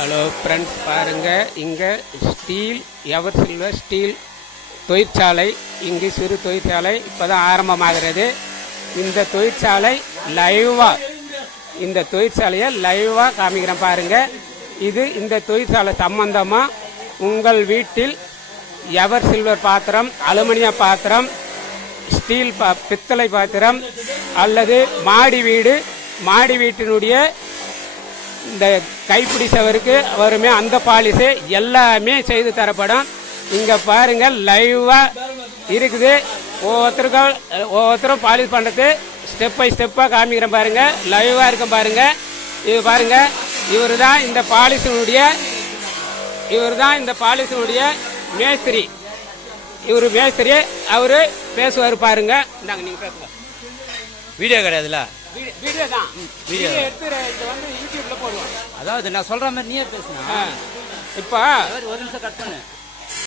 Hello friends பாருங்கள் இங்கே steel ever silver steel தொழிற்சாலை இங்கு சிறு தொழிற்சாலை இப்போ தான் ஆரம்பமாகிறது. இந்த தொழிற்சாலை லைவாக இந்த தொழிற்சாலையை லைவாக காமிக்கிறேன் பாருங்கள் இது இந்த தொழிற்சாலை சம்பந்தமாக உங்கள் வீட்டில் எவர் சில்வர் பாத்திரம் அலுமினிய பாத்திரம் ஸ்டீல் பா பித்தளை பாத்திரம் அல்லது மாடி வீடு மாடி வீட்டினுடைய இந்த கைப்பிடி சவருக்கு வருமே அந்த பாலிசு எல்லாமே செய்து தரப்படும். இங்கே பாருங்கள் லைவாக இருக்குது. ஒவ்வொருத்தருக்கும் ஒவ்வொருத்தரும் பாலிஷ் பண்ணுறது ஸ்டெப் பை ஸ்டெப்பாக காமிக்கிறேன் பாருங்கள் லைவாக இருக்கும் பாருங்கள் இது பாருங்கள் இவர் தான் இந்த பாலிசினுடைய இவர் தான் இந்த பாலிசினுடைய மேஸ்திரி. இவர் மேஸ்திரி அவரு பேசுவார் பாருங்க. இந்தாங்க நீங்க பேசுங்க. வீடியோ கிடையாதுல்ல? வீடியோ- வீடியோ தான். வீடியோ. எடுத்து இது வந்து யூடியூப்ல போடுவோம் அதாவது நான் சொல்ற மாதிரி நீயே பேசுனா? இப்போ ஒரு நிமிஷம் கட் பண்ணு.